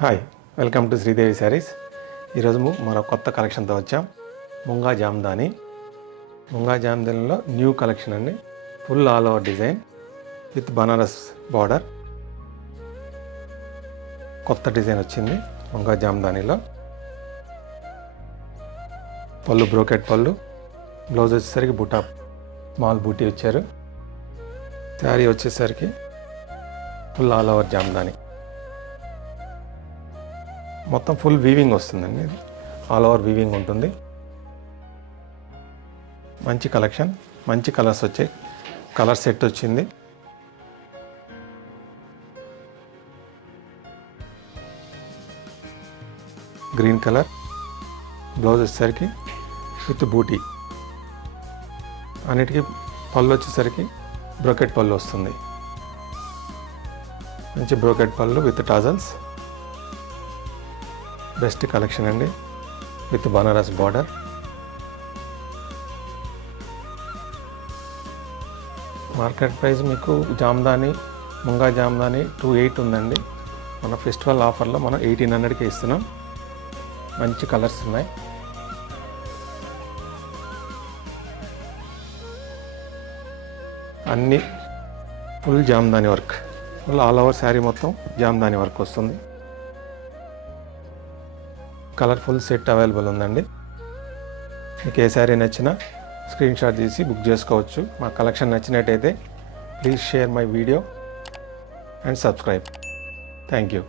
Hi, welcome to Sridevi saris. ఈరోజు మరో కొత్త కలెక్షన్తో వచ్చాం. ముంగా జామ్దాని. ముంగా జామ్దానిలో న్యూ కలెక్షన్ అండి. Full all over design with Banaras border. కొత్త డిజైన్ వచ్చింది ముంగా జామ్దానిలో. పళ్ళు బ్రోకెట్ పళ్ళు, బ్లౌజ్ వచ్చేసరికి బుటా స్మాల్ బూటీ వచ్చారు. శారీ వచ్చేసరికి ఫుల్ ఆల్ ఓవర్ జామ్దాని. మొత్తం ఫుల్ వీవింగ్ వస్తుందండి. ఇది ఆల్ ఓవర్ వీవింగ్ ఉంటుంది. మంచి కలెక్షన్, మంచి కలర్స్ వచ్చాయి. కలర్ సెట్ వచ్చింది. గ్రీన్ కలర్, బ్లౌజ్ వచ్చేసరికి విత్ బూటీ. అన్నిటికీ పళ్ళు వచ్చేసరికి బ్రోకెట్ పళ్ళు వస్తుంది. మంచి బ్రోకెట్ పళ్ళు విత్ టాజల్స్. బెస్ట్ కలెక్షన్ అండి with Banaras border. Market price మీకు జామ్దాని, ముంగా జామ్దాని 28 ఉందండి. మన ఫెస్టివల్ ఆఫర్లో మనం 1800కి ఇస్తున్నాం. మంచి కలర్స్ ఉన్నాయి. అన్నీ full Jamdani work. Full all over sari మొత్తం జామ్దాని వర్క్ వస్తుంది. కలర్ఫుల్ సెట్ అవైలబుల్ ఉందండి. మీకు ఏ శారీ నచ్చినా స్క్రీన్ షాట్ తీసి బుక్ చేసుకోవచ్చు. మా కలెక్షన్ నచ్చినట్టయితే please share my video and subscribe. Thank you.